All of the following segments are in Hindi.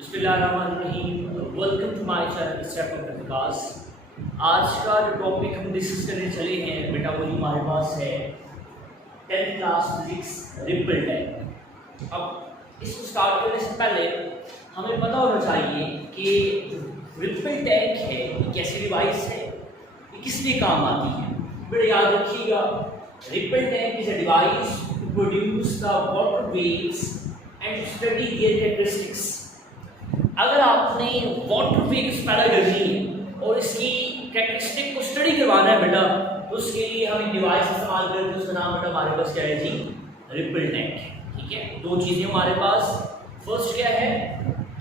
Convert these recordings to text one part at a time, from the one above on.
बिस्मिल्लाहिर्रहमानिर्रहीम। Welcome to my channel step of Vikas. आज का जो टॉपिक हम डिस्कस करने चले हैं बेटा वो हमारे पास है 10th class physics ripple tank. अब इसको स्टार्ट करने से पहले हमें पता होना चाहिए कि रिपल टैंक है ये कैसी डिवाइस है, ये किस लिए काम आती है। बेटा याद रखिएगा, ripple tank is a device to produce the water waves and study their characteristics. अगर आपने वाटर वेव्स पैदा करनी है और इसकी कैरेक्टरिस्टिक को स्टडी करवाना है बेटा, तो उसके लिए हम एक डिवाइस इस्तेमाल करते हैं, उसका नाम बेटा हमारे पास क्या है जी, रिपल टैंक है। ठीक है, दो चीज़ें हमारे पास। फर्स्ट क्या है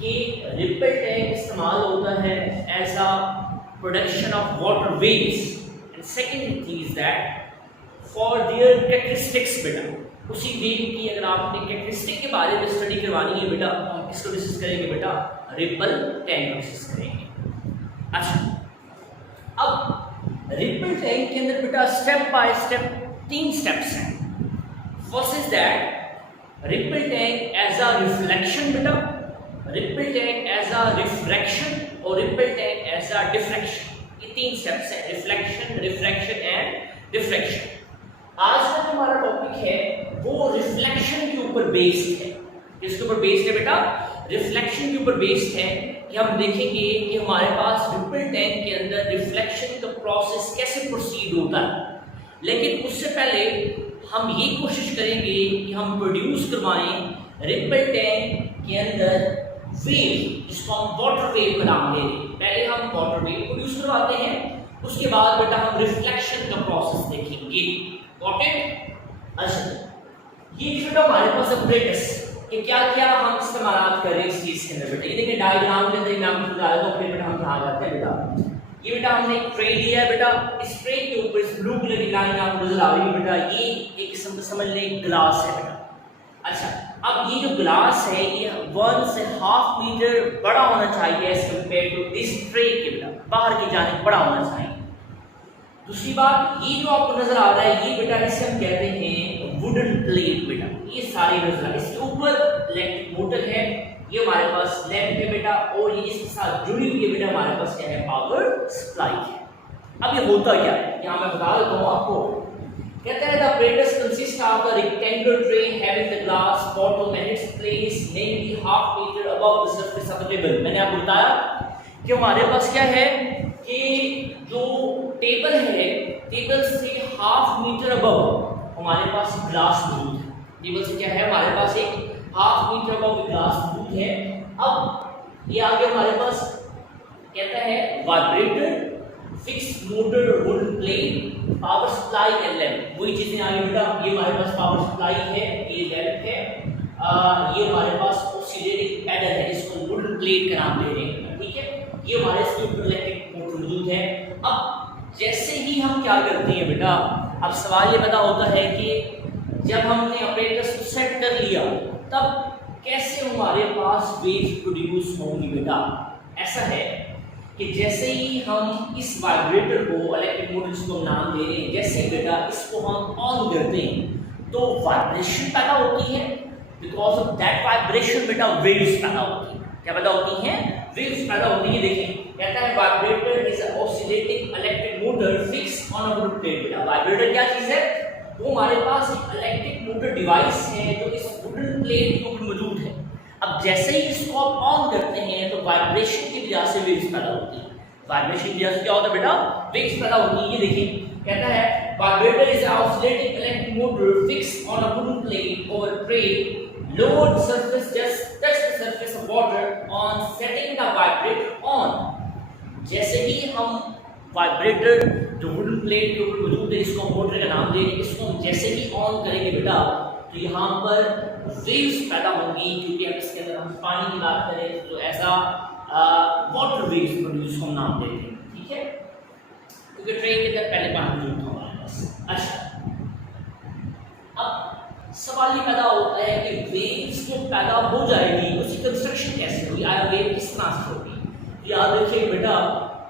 कि रिपल टैंक इस्तेमाल होता है as a production of water waves, and second thing is that for their characteristics. बेटा उसी वेव की अगर आपने कैरेक्टरिस्टिक के बारे में स्टडी करवानी है बेटा, हम किसको डिस्कस करेंगे बेटा, रिपल टैंक डिस्कस करेंगे। अच्छा, अब रिपल टैंक के अंदर बेटा स्टेप बाय स्टेप 3 स्टेप्स हैं। First is that ripple tank as a reflection बेटा, ripple tank as a refraction और ripple tank as a diffraction. ये 3 स्टेप्स हैं, रिफ्लेक्शन, रिफ्रैक्शन एंड डिफ्रैक्शन। आज का जो हमारा टॉपिक है वो रिफ्लेक्शन के ऊपर बेस्ड है। किसके ऊपर बेस्ड है बेटा, रिफ्लेक्शन के ऊपर बेस्ड है। कि हम देखेंगे कि हमारे पास रिपल टैंक के अंदर रिफ्लेक्शन का प्रोसेस कैसे प्रोसीड होता है। लेकिन उससे पहले हम ये कोशिश करेंगे कि हम प्रोड्यूस करवाएं रिपल टैंक के अंदर वेव, जिसको हम वाटर वेव का नाम दे दें। पहले हम वाटर वेव प्रोड्यूस करवाते हैं, उसके बाद बेटा हम रिफ्लेक्शन का प्रोसेस देखेंगे। Got it? अच्छा, ये बेटा हमारे पास अपरेटस कि क्या क्या हम इस्तेमाल कर रहे हैं इस चीज के अंदर बेटा। ये देखिए डायग्राम के अंदर मैं आपको बता देता हूं, फिर बेटा हम कहां जाते हैं बेटा। ये बेटा हमने एक ट्रे लिया है बेटा, इस ट्रे के ऊपर इस ब्लू कलर की लाइन आपको नजर आ रही है बेटा, ये एक किस्म का समझ लें एक ग्लास है बेटा। अच्छा, अब ये जो ग्लास है ये 1 से ½ मीटर बड़ा होना चाहिए as compare to this tray के बेटा, बाहर की जानिब बड़ा होना चाहिए। दूसरी बात, ये जो आपको नजर आ रहा है ये बेटा इसे हम कहते हैं वुडन प्लेट बेटा। ये सारे नजर आ रहे हैं, इसके ऊपर इलेक्ट्रिक मोटर है, ये हमारे पास लैंप है बेटा, और ये जिसके साथ जुड़ी हुई है बेटा हमारे पास क्या है, पावर सप्लाई है। अब ये होता क्या है, यहाँ मैं बता देता हूँ आपको। कहता है the apparatus consists of a rectangular tray having the glass bottom and its place namely ½ meter above the surface of the table। मैंने आपको बताया कि हमारे पास क्या है कि जो टेबल है, टेबल से ½ मीटर अबव हमारे पास ग्लास मौजूद है। टेबल से क्या है, हमारे पास एक ½ मीटर अबव ग्लास मौजूद है। अब ये आगे हमारे पास कहता है vibrator, fix motor, wooden plate, power supply and lamp. वही चीजें आगे बेटा, ये हमारे पास पावर सप्लाई है, ये लैंप है, ये हमारे पास ऑक्सीलरी पैडल है, इसको वुडन प्लेट का नाम दे रहे हैं। ठीक है, ये हमारे इसके ऊपर इलेक्ट्रिक मोटर मौजूद है। अब जैसे ही हम क्या करते हैं बेटा, अब सवाल ये पैदा होता है कि जब हमने अपरेटस को सेट कर लिया तब कैसे हमारे पास वेव प्रोड्यूस होंगी बेटा। ऐसा है कि जैसे ही हम इस वाइब्रेटर को, इलेक्ट्रिक मोटर जिसको नाम दे रहे हैं, जैसे बेटा इसको हम ऑन करते हैं तो वाइब्रेशन पैदा होती है। बिकॉज ऑफ दैट वाइब्रेशन बेटा वेव्स पैदा होती है। क्या पैदा होती हैं, वेव्स पैदा होती है। देखिए कहता है vibrator is a oscillating electric motor fix on a wooden plate. बेटा वाइब्रेटर क्या चीज है, वो हमारे पास एक इलेक्ट्रिक मोटर डिवाइस है जो इस वुडन प्लेट के ऊपर मौजूद है। अब जैसे ही इसको आप ऑन करते हैं तो वाइब्रेशन की वजह से वेव्स पैदा होती है। वाइब्रेशन की वजह से क्या होता है बेटा, वेव्स पैदा होती है। ये देखिए कहता है vibrator is a oscillating electric motor fix on a wooden plate over tray, lower the surface just touch the surface of water on setting the vibrator on। जैसे ही हम वाइब्रेटर जो वुडन प्लेट के ऊपर मौजूद है, इसको मोटर का नाम देंगे, इसको हम जैसे ही ऑन करेंगे बेटा तो यहाँ पर वेव्स पैदा होंगी। क्योंकि अब इसके अंदर हम पानी की बात करें तो ऐसा वाटर वेव्स प्रोड्यूस हम नाम देते हैं। ठीक है, क्योंकि ट्रेन के अंदर पहले पानी मौजूद था हमारे पास। अच्छा, अब सवाल ये पैदा होता है कि वेव्स जो पैदा हो जाएगी उसकी कंस्ट्रक्शन कैसे होगी, आया वेव किस तरह से होगी। याद रखिए बेटा,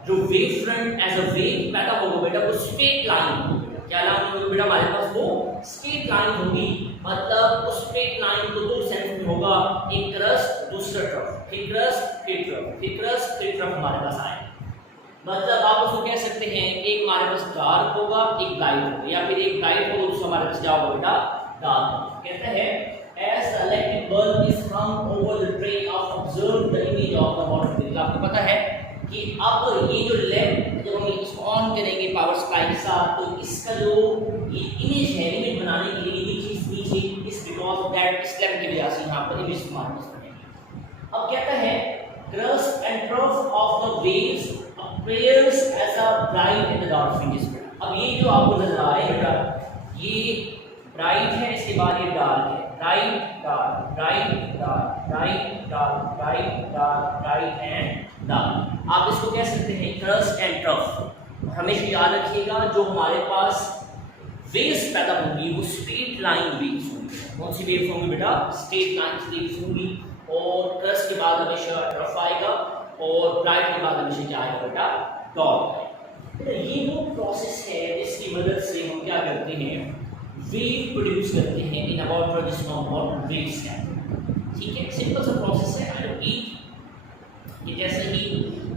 जो wave front as a wave पैदा होगा बेटा वो स्ट्रेट लाइन होगी। क्या लाइन होगी बेटा हमारे पास? वो स्ट्रेट लाइन होगी। मतलब उस स्ट्रेट लाइन को दो सेंस में होगा, एक क्रस्ट दूसरा ट्रफ, फिर क्रस्ट फिर ट्रफ, फिर क्रस्ट फिर ट्रफ हमारे पास आए। मतलब आप उसको कह सकते हैं एक हमारे पास डार्क होगा एक ब्राइट होगा, या फिर एक ब्राइट होगा दूसरा हमारे पास क्या होगा बेटा? डार्क। कहता है as the electric bulb is hung over the tray of observe the image of the water bill। आपको पता है कि अब ये जो लैंप जब हम इसको ऑन करेंगे पावर सप्लाई के साथ, तो इसका जो ये इमेज है, इमेज बनाने के लिए ये चीज नीचे इस बिकॉज दैट इस लैंप की वजह से यहाँ पर इमेज हमारे पास बनेगी। अब कहता है crust and trough of the waves appears as a bright and dark fringes। अब ये जो आपको नजर आ रहे हैं बेटा, ये ब्राइट है, इसके बाद ये डार्क है, bright dark bright dark bright dark bright dark bright and dark. आप इसको कह सकते हैं क्रस्ट एंड ट्रफ। हमेशा याद रखिएगा जो हमारे पास वेव्स पैदा होंगी वो स्ट्रेट लाइन वेव्स होंगी। कौन सी वेव्स होंगी बेटा? स्ट्रेट लाइन वेव्स होंगी। और क्रस्ट के बाद हमेशा ट्रफ आएगा और ब्राइट के बाद हमेशा क्या आएगा बेटा? डार्क। ये वो प्रोसेस है जिसकी मदद से हम क्या करते हैं? वेव प्रोड्यूस करते हैं इन अबाउट जिसको हम वाटर वेव्स कहते हैं। ठीक है, सिंपल सा प्रोसेस है। कि जैसे ही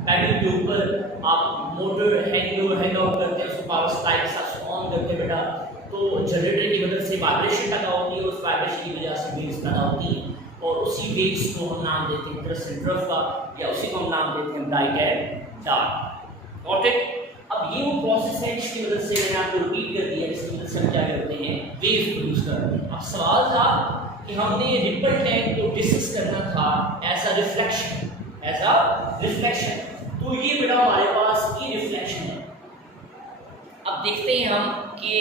पैडल के ऊपर आप मोटर हैंड आउट करते हैं, उसको पावर सप्लाई के साथ ऑन करते हैं बेटा, तो जनरेटर की मदद से वाइब्रेशन पैदा होती है, उस वाइब्रेशन की वजह से वेव्स पैदा होती हैं और उसी वेव्स को हम नाम देते हैं क्रस्ट एंड ट्रफ का, या उसी को हम नाम देते हैं bright and dark. Got it? अब ये वो प्रोसेस है जिसकी मदद से मैंने आपको रिपीट कर दिया, जिसकी मदद से हम क्या करते हैं? वेव प्रोड्यूस करते हैं। अब सवाल था कि हमने रिपल टैंक को डिस्कस करना था as a reflection, as a reflection. तो ये बेटा हमारे पास की रिफ्लेक्शन है। अब देखते हैं हम कि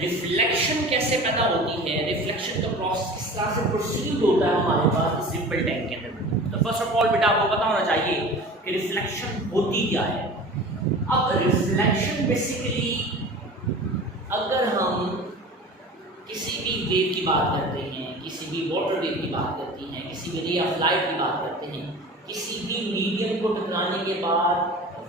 रिफ्लेक्शन कैसे पैदा होती है, रिफ्लेक्शन का प्रोसेस किस तरह से प्रोसीड होता है हमारे पास इस रिपल टैंक के अंदर। तो फर्स्ट ऑफ ऑल बेटा आपको पता होना चाहिए कि रिफ्लेक्शन होती क्या है। अब रिफ्लेक्शन बेसिकली अगर हम किसी भी वेव की बात करते हैं, किसी भी वाटर वेव की बात करते हैं, किसी भी रे ऑफ लाइट की बात करते हैं, किसी भी मीडियम को टकराने के बाद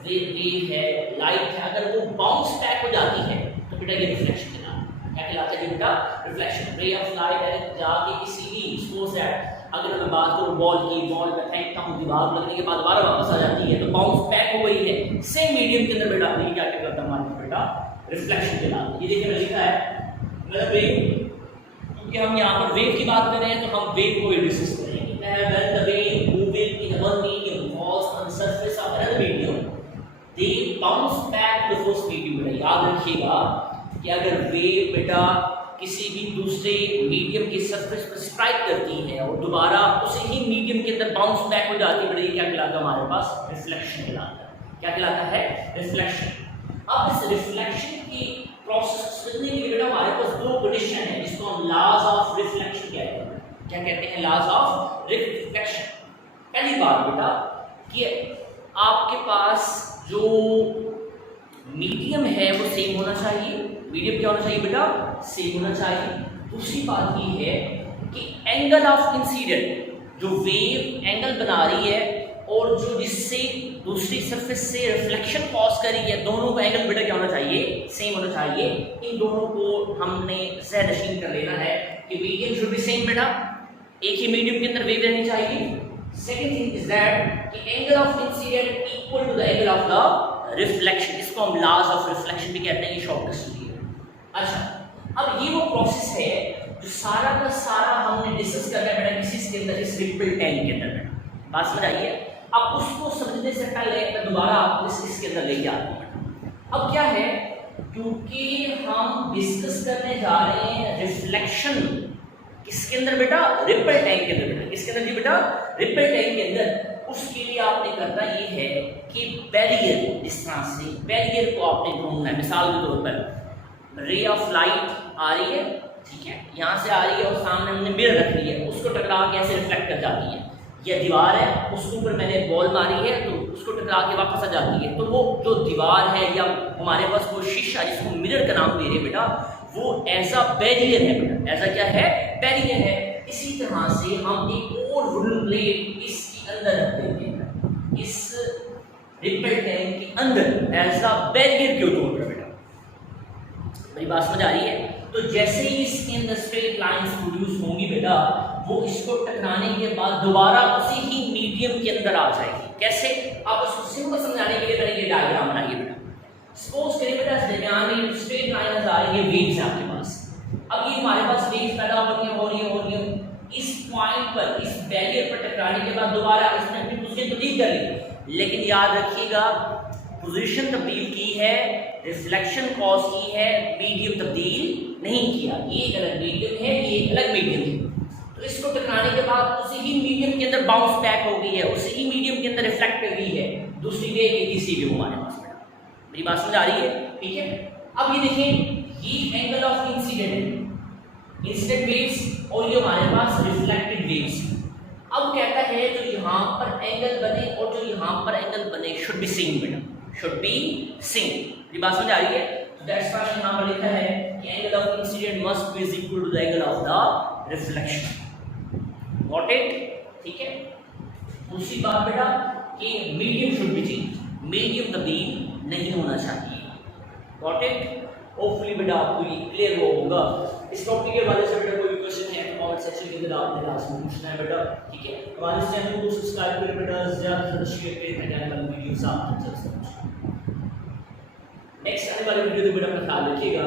वेव है, लाइट है, अगर वो बाउंस बैक हो जाती है तो बेटा ये रिफ्लेक्शन कहलाता है। क्या कहलाता है बेटा? रिफ्लेक्शन। रे ऑफ लाइट जाके किसी भी सोर्स है, अगर मैं बात करूँ बॉल की, बॉल में फेंकता हूँ, दीवार लगने के बाद दोबारा वापस आ जाती है तो बाउंस बैक हो गई है, सेम मीडियम के अंदर बेटा ये क्या कहलाता है हमारे बेटा? रिफ्लेक्शन कहलाता है। ये देखिए मैंने लिखा है मतलब वेव, क्योंकि हम यहाँ पर वेव की बात कर रहे हैं तो हम वेव को डिस्कस करेंगे। When the wave moving in one medium falls on the surface of another medium, they bounce back to the first medium। बेटा याद रखिएगा कि अगर वेव बेटा किसी भी दूसरे मीडियम की सरफेस पर स्ट्राइक करती है और दोबारा उसी ही मीडियम के अंदर बाउंस बैक हो जाती है, बेटा ये क्या कहलाता है हमारे पास? रिफ्लेक्शन कहलाता है। क्या कहलाता है? रिफ्लेक्शन। अब इस रिफ्लेक्शन की प्रोसेस समझने के लिए बेटा हमारे पास दो कंडीशन है जिसको हम लॉज ऑफ रिफ्लेक्शन कहते हैं। क्या कहते हैं? Laws of reflection. पहली बात बेटा कि आपके पास जो मीडियम है वो सेम होना चाहिए। मीडियम क्या होना चाहिए बेटा? सेम होना चाहिए। दूसरी बात ये है कि एंगल ऑफ इंसिडेंट, जो वेव एंगल बना रही है और जो जिससे दूसरी सरफेस से रिफ्लेक्शन कॉज कर रही है, दोनों का एंगल बेटा क्या होना चाहिए? सेम होना चाहिए। इन दोनों को हमने ज़हन नशीन कर लेना है कि मीडियम शुड बी सेम बेटा, एक ही मीडियम के अंदर वेव रहनी चाहिए। सेकेंड थिंग इज दैट कि angle of incidence equal to the angle of the reflection, इसको हम लॉज ऑफ रिफ्लेक्शन भी कहते हैं। ये शॉर्टकट लिए। अच्छा, अब ये वो प्रोसेस है जो सारा का सारा हमने डिस्कस करना है बेटा किसी के अंदर, इस रिपल टैंक के अंदर बेटा। बात समझ आइए? अब उसको समझने से पहले मैं दोबारा आपको इसके अंदर लेके आता हूँ। अब क्या है, क्योंकि हम डिस्कस करने जा रहे हैं रिफ्लेक्शन किसके अंदर बेटा? रिपल टैंक के अंदर बेटा। किसके अंदर जी बेटा? रिपल टैंक के अंदर। उसके लिए आपने करना ये है कि बैरियर, जिस तरह से बैरियर को आपने ढूंढना है। मिसाल के तौर पर रे ऑफ लाइट आ रही है, ठीक है, यहाँ से आ रही है और सामने हमने मिरर रख ली है, उसको टकरा के ऐसे रिफ्लेक्ट कर जाती है। या दीवार है, उसके ऊपर मैंने बॉल मारी है तो उसको टकरा के वापस आ जाती है। तो वो जो दीवार है या हमारे पास वो शीशा जिसको मिरर का नाम दे रहे हैं बेटा, वो ऐसा बैरियर है बेटा। ऐसा क्या है? बैरियर है। इसी तरह से हम एक और वुडन प्लेट इसके अंदर रख देते हैं, इस रिपल टैंक के अंदर, ऐसा बैरियर के तौर पर बेटा। मेरी बात समझ आ रही है? तो जैसे ही इसके अंदर स्ट्रेट लाइंस प्रोड्यूस होंगी बेटा, वो इसको टकराने के बाद दोबारा उसी ही मीडियम के अंदर आ जाएगी। कैसे? आप उसको सिंपल समझाने के लिए मैंने ये डायग्राम बनाइए बेटा। सपोज करिए बेटा इस दरमियान में स्ट्रेट लाइंस आ रही है, वेव्स है आपके पास। अब ये हमारे पास वेव्स पैदा हो रही है, इस पॉइंट पर, इस बैरियर पर टकराने के बाद दोबारा इसने अपनी पोजीशन तब्दील कर ली। लेकिन याद रखिएगा, पोजीशन तब्दील की है, रिफ्लेक्शन कॉज की है, मीडियम तब्दील नहीं किया। ये एक अलग मीडियम है, ये एक अलग मीडियम है। तो इसको टकराने के बाद उसी ही मीडियम के अंदर बाउंस बैक हो गई है, उसी ही मीडियम के अंदर रिफ्लेक्ट कर गई है दूसरी वेव, ये तीसरी वेव हमारे पास बेटा। मेरी बात समझ आ रही है? ठीक है। अब ये देखें, ये एंगल ऑफ इंसिडेंट है, इंसिडेंट वेव्स, और ये हमारे पास रिफ्लेक्टेड वेव्स। अब कहता है जो यहाँ पर एंगल बने और जो यहाँ पर एंगल बने शुड बी सेम बेटा, शुड बी सेम। मेरी बात समझ आ रही है? दैट्स व्हाई यहाँ पर लिखा है कि angle of incidence must be equal to the angle of the reflection. Got it? ठीक है। दूसरी बात बेटा कि medium should be change, medium तब्दील नहीं होना चाहिए। Got it? होपफुली बेटा आपको ये क्लियर होगा। इस टॉपिक के बारे में बेटा कोई क्वेश्चन है तो कमेंट सेक्शन के अंदर आपने क्लास में पूछना है बेटा। ठीक है। हमारे इस चैनल को सब्सक्राइब करें बेटा, ज्यादा से ज्यादा शेयर करें ताकि आने वाली वीडियोस आप तक पहुंच सकें। नेक्स्ट आने वाली वीडियो में बेटा अपना ख्याल रखिएगा।